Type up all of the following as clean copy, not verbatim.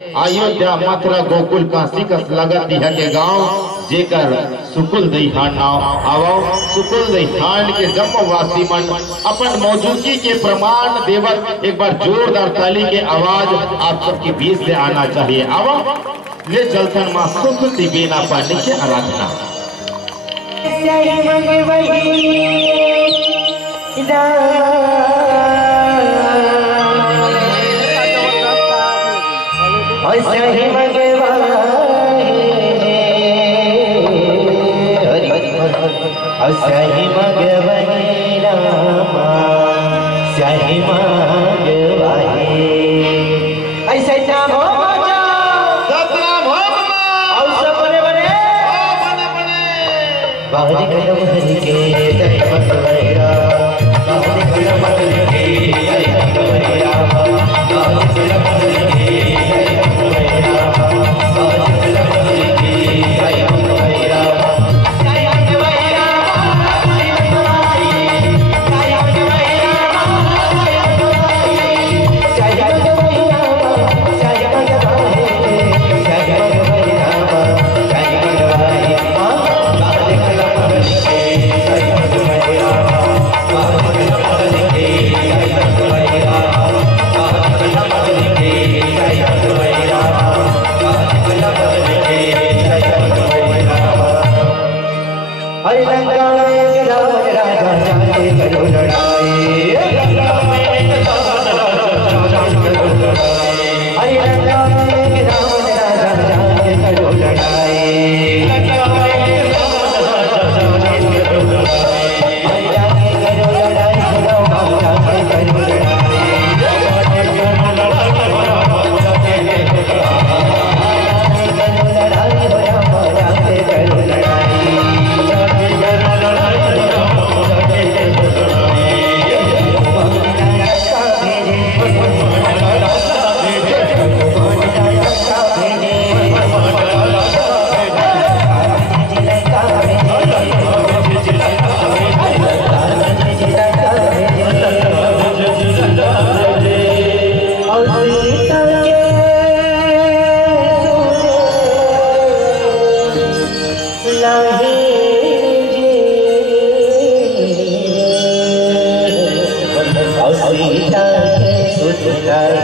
अयोध्या मथुरा गोकुल काशी कस लगत यह के गांव जेकर सुकुल दहिहान नाव आवो सुकुल दहिहान के जम्मवासी मन अपन मौजूदगी के प्रमाण देवत एक बार जोरदार ताली के आवाज आप सबके बीच से आना चाहिए। आवो ले चलतन मां सुकुल बेना पानी के आराधना सही मगवही रामा सही मगवही ऐसे नाम हो सतनाम हो और सब बने बने बाहरी कदम हरि के जय मगवैरा बाहरी कदम हरि के जय मगवैरा बाहरी कदम हरि के जय मगवैरा बाहरी कदम हरि के जय मगवैरा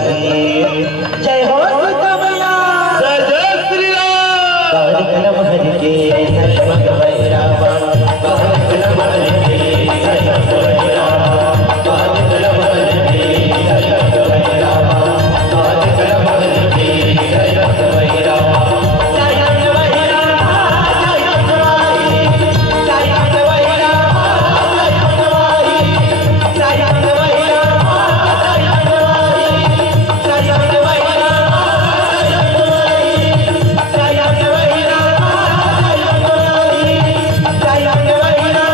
जय हो कमला जय जय श्री राम बाहरी कदम हरि के जय मगवैरा बाहरी कदम हरि के जय मगवैरा बाहरी कदम हरि के जय मगवैरा बाहरी कदम हरि के जय मगवैरा जय मगवैरा जय मगवैरा जय मगवैरा जय मगवैरा जय मगवैरा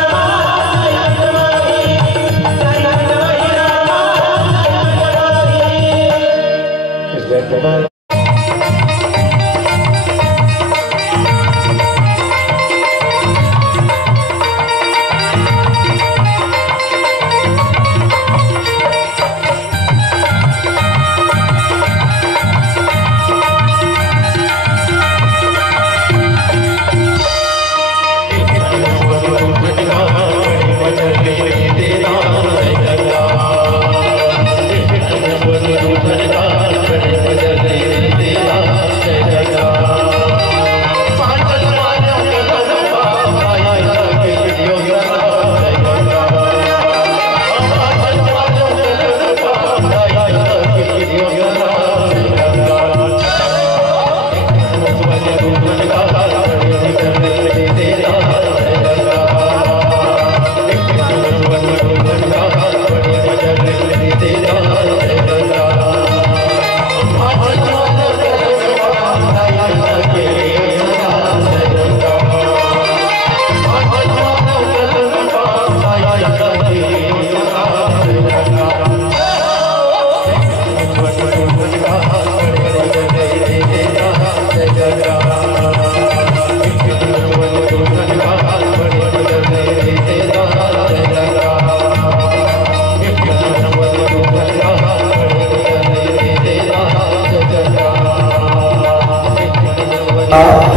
वो